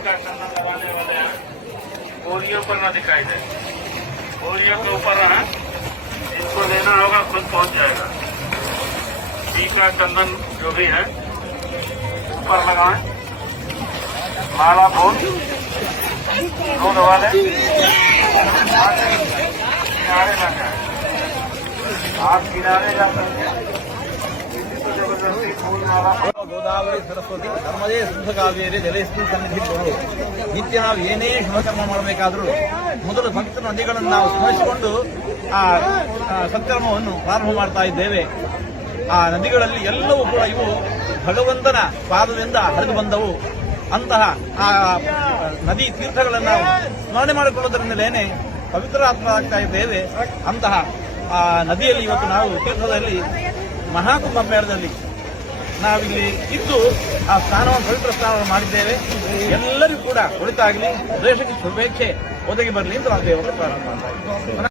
इसका चंदन लगाने वाले हैं, बोरियों पर ना दिखाई दे, बोरियों के ऊपर है, इसको लेना होगा खुद पहुंच जाएगा। घी का चंदन जो भी है ऊपर लगाएं, माला फूल दूध वाले किनारे लगाए, आप किनारे जा सकते हैं। जबरदस्ती फूल माला ಗೋದಾವರಿ ಸರಸ್ವತಿ ನರ್ಮದೇ ಸಿಂಧು ಕಾವೇರಿ ಜಲೇಸ್ಮಿನ್ ಸನ್ನಿಧಿಗಳು ನಿತ್ಯ ನಾವು ಏನೇ ಶುಭಕರ್ಮ ಮಾಡಬೇಕಾದರೂ ಮೊದಲು ಭಕ್ತ ನದಿಗಳನ್ನು ನಾವು ಸ್ಮರಿಸಿಕೊಂಡು ಆ ಸತ್ಕರ್ಮವನ್ನು ಪ್ರಾರಂಭ ಮಾಡ್ತಾ ಇದ್ದೇವೆ. ಆ ನದಿಗಳಲ್ಲಿ ಎಲ್ಲವೂ ಕೂಡ ಇವು ಭಗವಂತನ ಪಾದದಿಂದ ಹರಿದು ಬಂದವು. ಅಂತಹ ಆ ನದಿ ತೀರ್ಥಗಳನ್ನು ಸ್ಮರಣೆ ಮಾಡಿಕೊಳ್ಳುವುದರಿಂದಲೇ ಪವಿತ್ರಾತ್ಮರಾಗ್ತಾ ಇದ್ದೇವೆ. ಅಂತಹ ಆ ನದಿಯಲ್ಲಿ ಇವತ್ತು ನಾವು ತೀರ್ಥದಲ್ಲಿ ಮಹಾಕುಂಭ ಮೇಳದಲ್ಲಿ ನಾವಿಲ್ಲಿ ಇದ್ದು ಆ ಸ್ನಾನವನ್ನು ಪವಿತ್ರ ಸ್ನಾನವನ್ನು ಮಾಡಿದ್ದೇವೆ. ಎಲ್ಲರಿಗೂ ಕೂಡ ಒಳಿತಾಗಲಿ, ದೇಶಕ್ಕೆ ಶುಭೇಚ್ಛೆ ಒದಗಿ ಬರಲಿ ಅಂತ ನಾವು ದೇವರಿಗೆ ಪ್ರಾರಂಭ ಮಾಡ್ತಾ ಇದ್ದೇವೆ.